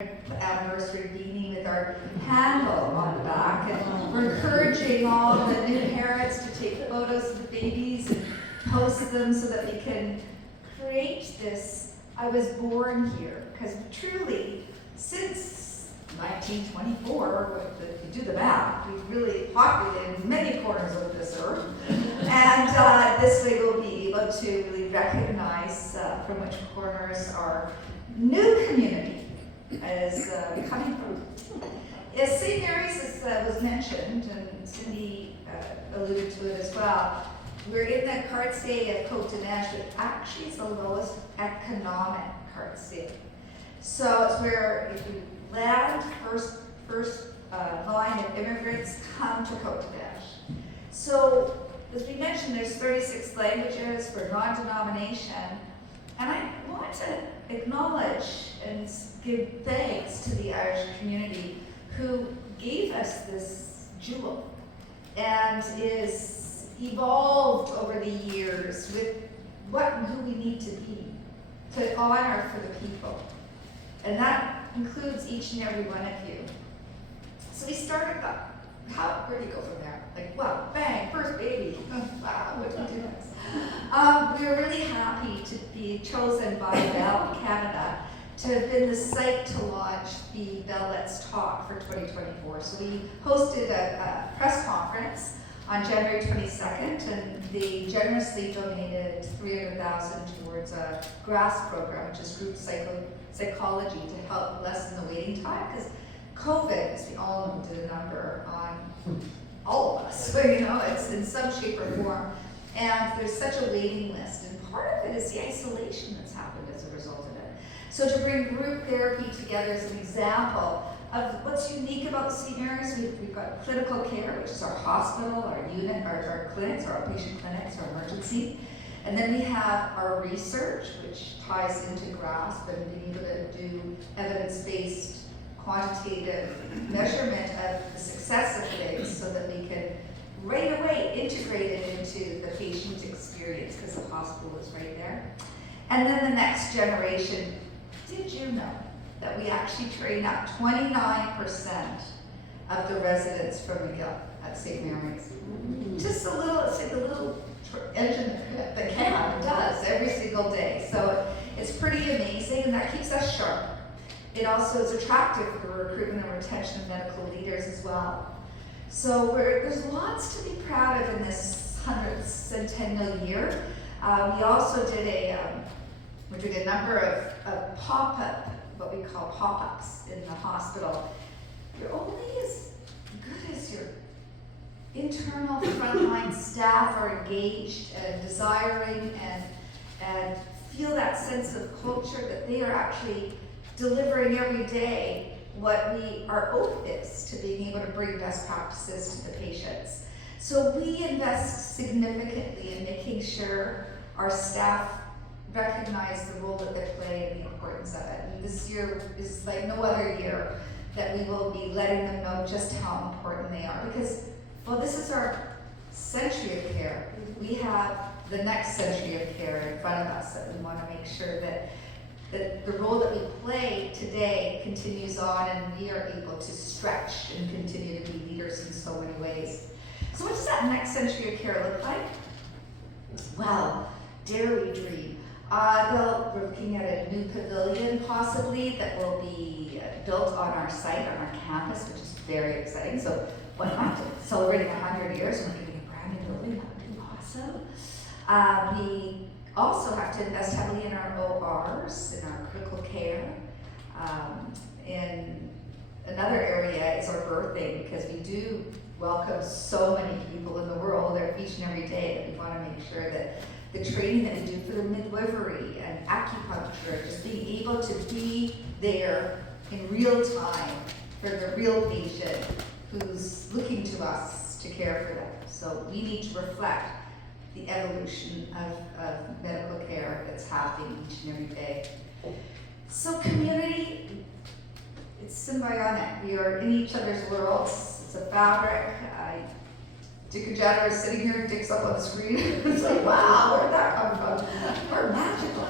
anniversary beanie with our handle on the back, and we're encouraging all the new parents to take photos of the babies and post them so that we can create this I was born here, because truly since 1924, if you do the math, we've really populated many corners of this earth, and this way we'll be able to really recognize from which corners our new community is coming from. Yes, St. Mary's was mentioned, and Cindy alluded to it as well. We're in the quartier of Côte d'Ivoire, which actually is the lowest economic quartier. So it's where if you land, first line of immigrants come to Côte d'Ivoire. So as we mentioned, there's 36 languages for non-denomination, and I want to acknowledge and give thanks to the Irish community who gave us this jewel and is evolved over the years with what and who we need to be to honor for the people. And that includes each and every one of you. So we started up. Where do you go from there? Like, well, bang, first baby. Wow, what did we do next? We were really happy to be chosen by Bell Canada to have been the site to launch the Bell Let's Talk for 2024. So we hosted a press conference on January 22nd, and they generously donated $300,000 towards a GRASS program, which is group psychology, to help lessen the waiting time, because COVID, as we all know, did a number on all of us. So, you know, it's in some shape or form, and there's such a waiting list, and part of it is the isolation that's happened as a result of it. So to bring group therapy together as an example of what's unique about St. Mary's, we've got clinical care, which is our hospital, our unit, our clinics, our outpatient clinics, our emergency. And then we have our research, which ties into GRASP and being able to do evidence-based quantitative measurement of the success of things so that we can right away integrate it into the patient experience, because the hospital is right there. And then the next generation, did you know that we actually train up 29% of the residents from McGill at St. Mary's? Just a little, it's like a little engine that can does every single day. So it's pretty amazing, and that keeps us sharp. It also is attractive for the recruitment and retention of medical leaders as well. So there's lots to be proud of in this 110th year. We also did we did a number of pop-up, what we call pop-ups in the hospital. You're only as good as your internal frontline staff are engaged and desiring and feel that sense of culture that they are actually delivering every day what our oath is to being able to bring best practices to the patients. So we invest significantly in making sure our staff recognize the role that they play and the importance of it. And this year is like no other year that we will be letting them know just how important they are, because, well, this is our century of care. We have the next century of care in front of us that we want to make sure that the role that we play today continues on, and we are able to stretch and continue to be leaders in so many ways. So what does that next century of care look like? Well, dare we dream. We're looking at a new pavilion possibly that will be built on our site, on our campus, which is very exciting. So why not? Celebrating 100 years and we're getting a brand new building, that would be awesome. We also have to invest heavily in our ORs, in our critical care. In another area is our birthing, because we do welcome so many people in the world each and every day that we want to make sure that the training that we do for the midwifery and acupuncture, just being able to be there in real time for the real patient who's looking to us to care for them. So we need to reflect the evolution of medical care that's happening each and every day. So community, it's symbiotic. We are in each other's worlds. It's a fabric. Dick and Jenna are sitting here, Dick's up on the screen. It's like, wow, where did that come from? We're magical.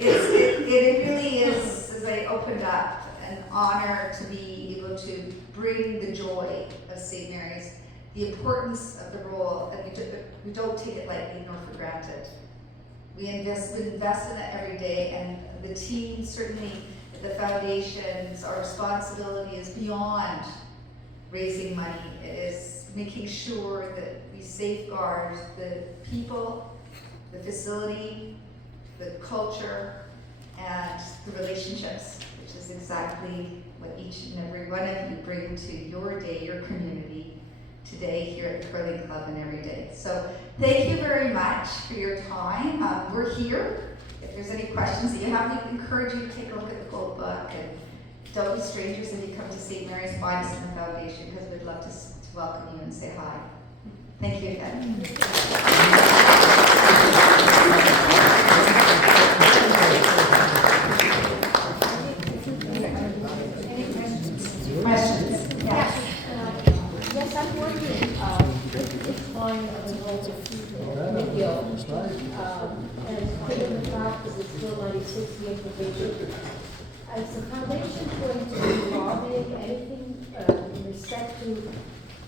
It really is, as I opened up, an honor to be able to bring the joy of St. Mary's, the importance of the role, and we don't take it lightly nor for granted. We invest in it every day, and the team, certainly at the foundations, our responsibility is beyond raising money. It is making sure that we safeguard the people, the facility, the culture, and the relationships, which is exactly what each and every one of you bring to your day, your community, today here at the Curling Club and every day. So thank you very much for your time. We're here. If there's any questions that you have, we encourage you to take a look at the Gold Book, and don't be strangers if you come to St. Mary's, find us in the foundation, because we'd love to welcome you and say hi. Thank you again. Questions? Yes. Yes, I'm wondering if fine of an older McGill, and given the fact that it's still 96 years of age, is the foundation going to be lobbying anything in respect to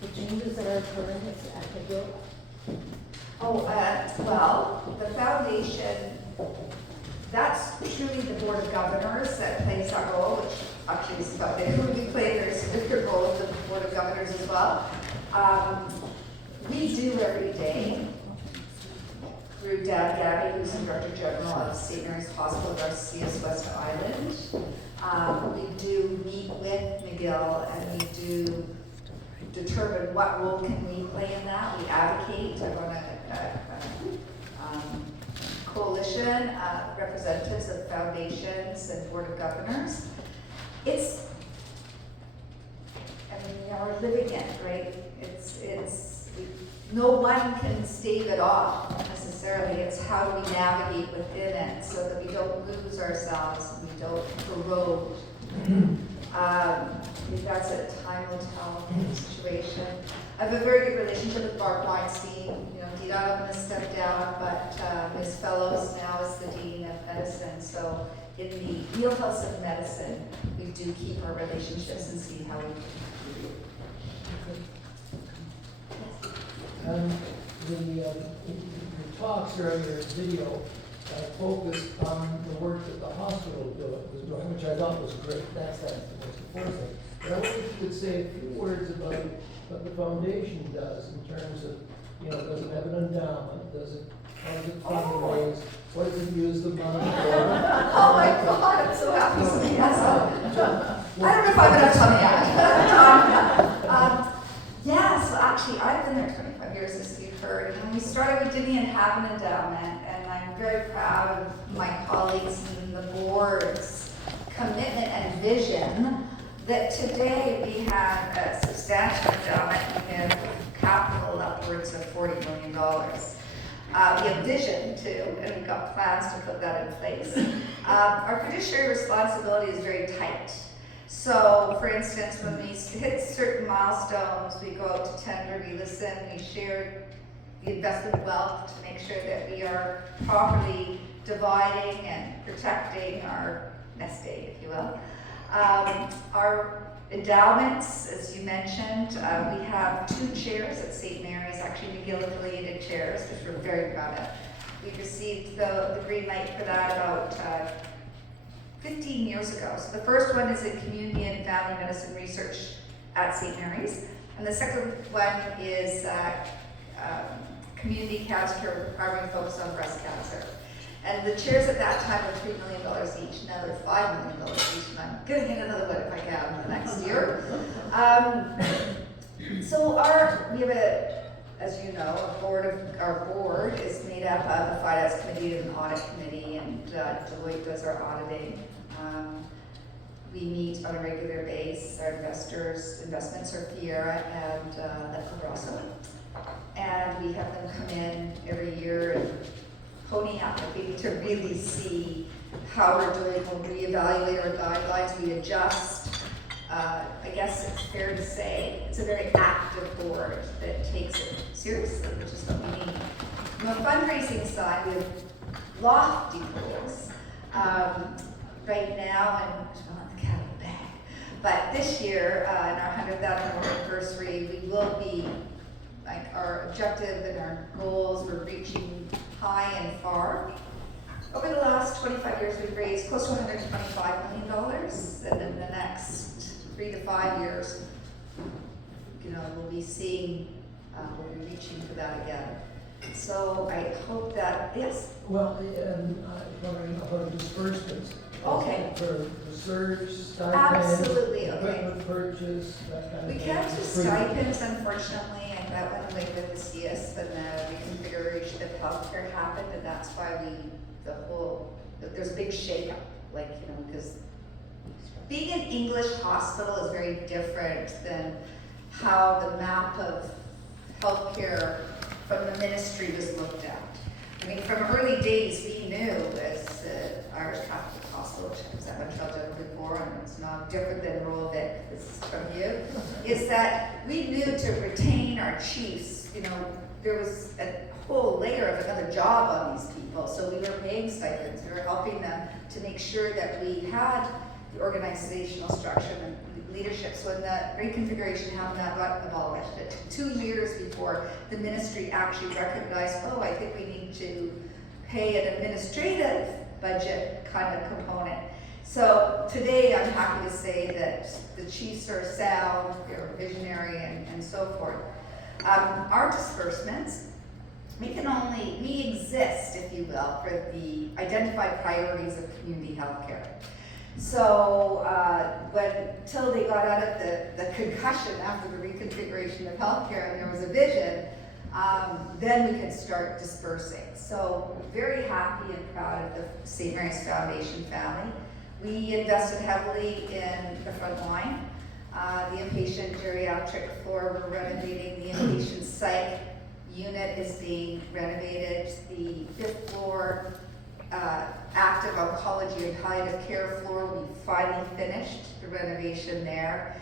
the changes that are occurring at McGill? Oh, well, the foundation, that's truly the Board of Governors that plays that role, which actually is about we play a very significant role with the Board of Governors as well. We do every day, through Deb Gabby, who's the Director General of St. Mary's Hospital, Garcias West Island. We do meet with McGill, and we do determine what role can we play in that. We advocate. I run a coalition of representatives of foundations and Board of Governors. It's, I mean, we're living it, right? No one can stave it off necessarily. It's how do we navigate within it so that we don't lose ourselves and we don't erode. I think that's a time will tell situation. I have a very good relationship with Barb Weinstein. You know, Dita, I'm going to step down, but Ms. Fellows now is the Dean of Medicine. So in the wheelhouse of medicine, we do keep our relationships and see how we contribute. Your talks or your video focused on the work that the hospital was doing, which I thought was great. That's the most important thing. But I wonder if you could say a few words about what the foundation does in terms of, you know, does it have an endowment? Does it, how does it fundraise? What does it use the money for? Oh my God, I'm so happy to see that. I don't know if I'm going to tell you that. Yeah, so actually I've been there 25 years, as you've heard. And when we started, we didn't even have an endowment, and I'm very proud of my colleagues and the board's commitment and vision that today we have a substantial endowment. We have capital upwards of $40 million. We have vision too, and we've got plans to put that in place. Our fiduciary responsibility is very tight. So, for instance, when we hit certain milestones, we go out to tender, we listen, we share the investment wealth to make sure that we are properly dividing and protecting our nest egg, if you will. Our endowments, as you mentioned, we have 2 chairs at St. Mary's, actually McGill affiliated chairs, which we're very proud of. We received the green light for that about 15 years ago. So the first one is in community and family medicine research at St. Mary's, and the second one is community cancer care with a primary focus on breast cancer. And the chairs at that time were $3 million each. Now they're $5 million each, and I'm going to get another one if I can the next year. So we have as you know, our board is made up of the finance committee and an audit committee, and Deloitte does our auditing. We meet on a regular basis. Our investments are Fiera and Leprobrasso. And we have them come in every year and pony up, I think, to really see how we're doing. We'll reevaluate our guidelines, we adjust. I guess it's fair to say it's a very active board that takes it seriously, which is what we need. From the fundraising side, we have lofty goals. right now, and well, the cat in the bag. But this year, in our 100th anniversary, we will be, like, our objective and our goals, we're reaching high and far. Over the last 25 years, we've raised close to $125 million, and in the next 3 to 5 years, we'll be seeing, we'll be reaching for that again. So I hope that, yes? Well, and I'm wondering about disbursements. Okay. For research, stipends. Absolutely, okay. Equipment purchase, that kind of We thing. can't do stipends, unfortunately, and that went away with the CS and the reconfiguration of healthcare happened, and that's why there's a big shakeup, because being an English hospital is very different than how the map of healthcare from the ministry was looked at. I mean, from early days, we knew as Irish Catholic Hospital, which I was at Montreal before, and it's not different than Rourke, this is from you, is that we knew to retain our chiefs, there was a whole layer of another job on these people. So we were paying stipends, we were helping them to make sure that we had the organizational structure and leadership. So when the reconfiguration happened, that got abolished. It took 2 years before the ministry actually recognized, I think we need to pay an administrative budget kind of component. So today I'm happy to say that the chiefs are sound, they're visionary and so forth. Our disbursements, we exist, if you will, for the identified priorities of community healthcare. So until they got out of the concussion after the reconfiguration of healthcare and there was a vision, then we could start dispersing. So very happy and proud of the St. Mary's Foundation family. We invested heavily in the front line. The inpatient geriatric floor, we're renovating. The inpatient psych unit is being renovated. The 5th floor active oncology and palliative care floor, we finally finished the renovation there.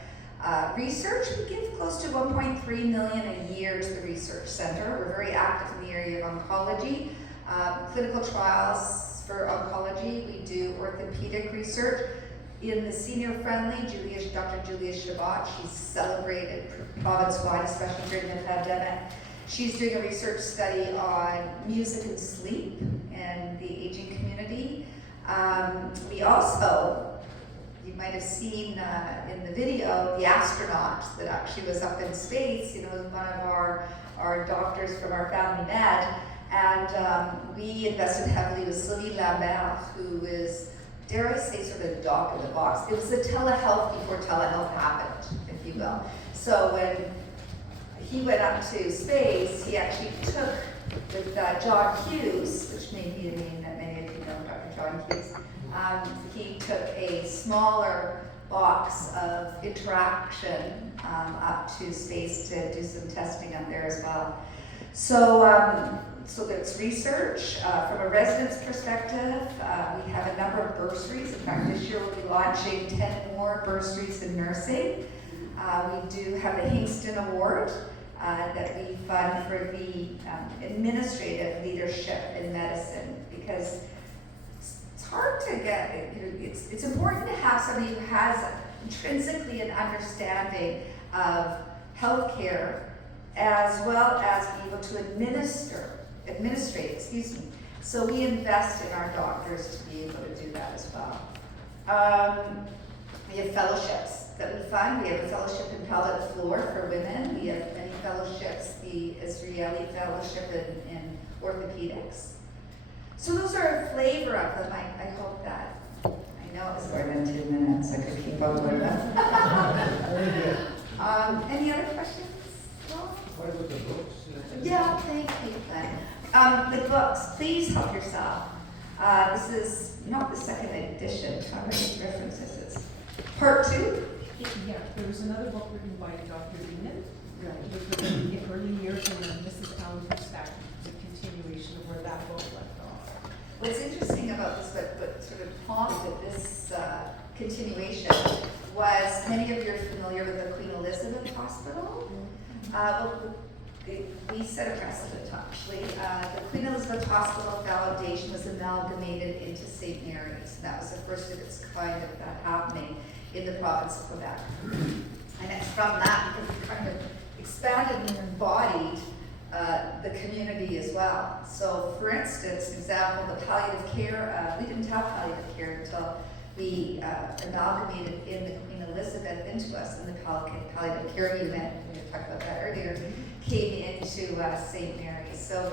Research, we give close to $1.3 million a year to the research center. We're very active in the area of oncology. Clinical trials for oncology, we do orthopedic research. In the senior-friendly, Dr. Julia Shabbat, she's celebrated province-wide, especially during the pandemic. She's doing a research study on music and sleep and the aging community. We also, you might have seen in the video, the astronaut that actually was up in space, was one of our doctors from our family med. And we invested heavily with Sylvie Lambert, who is, dare I say, sort of a doc in the box. It was the telehealth before telehealth happened, if you will. So when he went up to space, he actually took with John Hughes, which may be a name that many of you know, Dr. John Hughes, he took a smaller box of interaction up to space to do some testing up there as well. So that's research. From a residence perspective, we have a number of bursaries. In fact, this year we'll be launching 10 more bursaries in nursing. We do have a Hingston Award that we fund for the administrative leadership in medicine, because it's hard to get, it's important to have somebody who has intrinsically an understanding of healthcare as well as be able to administrate. So we invest in our doctors to be able to do that as well. We have fellowships that we fund. We have a fellowship in pelvic floor for women. We have many fellowships, the Israeli fellowship in orthopedics. So those are a flavor of them. I hope that, I know it was more than 2 minutes. I could keep on going. Very good. Any other questions? What about the books? Yeah, thank you, Glenn. The books, please help yourself. This is not the second edition. How many references is this? Part 2? Yeah, there was another book written by Dr. Beaman, which was in the early years, and then Mrs. Allen's perspective, the continuation of where that book left off. What's interesting about this, what sort of prompted this continuation, was many of you are familiar with the Queen Elizabeth Hospital. Well, we set a precedent, actually. The Queen Elizabeth Hospital Foundation was amalgamated into St. Mary's. That was the first of its kind of that happening in the province of Quebec. And it's from that, because we kind of expanded and embodied the community as well. So for instance, an example, the palliative care, we didn't have palliative care until we amalgamated in the Queen Elizabeth into us, and the palliative care unit, we talked about that earlier, came into St. Mary's. So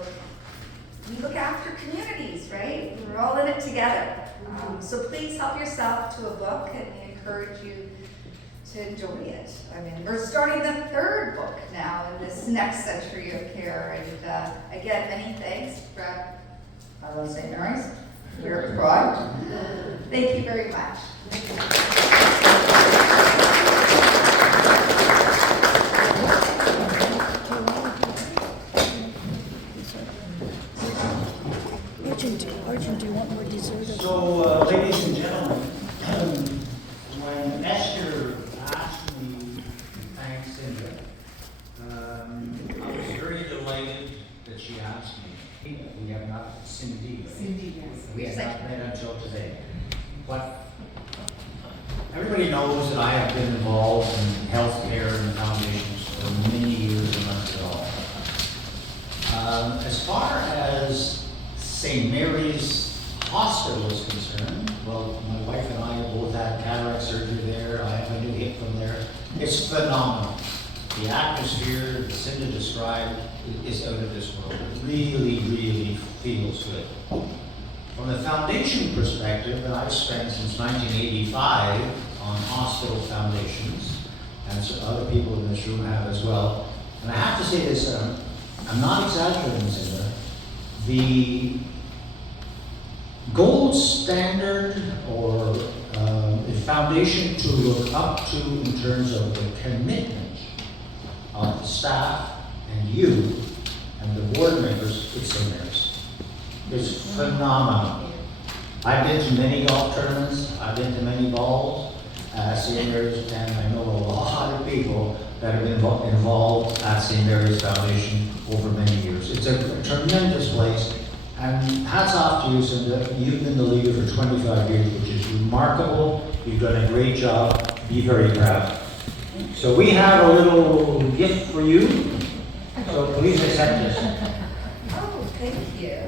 we look after communities, right? We're all in it together. So please help yourself to a book, and we encourage you to enjoy it. I mean, we're starting the 3rd book now in this next century of care. And again, many thanks from St. Mary's. We're abroad. Thank you very much. Arjun, do you want more dessert? So, ladies and gentlemen, when Esther asked me to thank Cynda, I was very delighted that she asked me. We have not, Cindy. yes. We have not met until today. But everybody knows that I have been involved in healthcare and foundations for many years and not at all. As far as St. Mary's Hospital is concerned, well, my wife and I both had cataract surgery there. I have a new hip from there. It's phenomenal. The atmosphere that Cynda described is out of this world. It really, really feels good. From the foundation perspective, that I've spent since 1985 on hospital foundations, and so other people in this room have as well. And I have to say this, I'm not exaggerating, Cynda. The gold standard or the foundation to look up to in terms of the commitment of the staff and you and the board members, it's St. Mary's. It's phenomenal. I've been to many golf tournaments, I've been to many balls at St. Mary's, and I know a lot of people that have been involved at St. Mary's Foundation over many years. It's a tremendous place, and hats off to you, Cynda. You've been the leader for 25 years, which is remarkable. You've done a great job. Be very proud. So we have a little gift for you, so please accept this. Oh, thank you.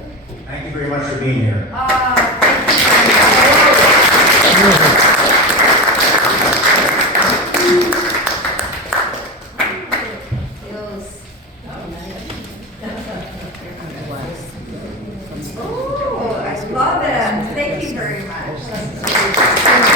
Thank you very much for being here. Thank you.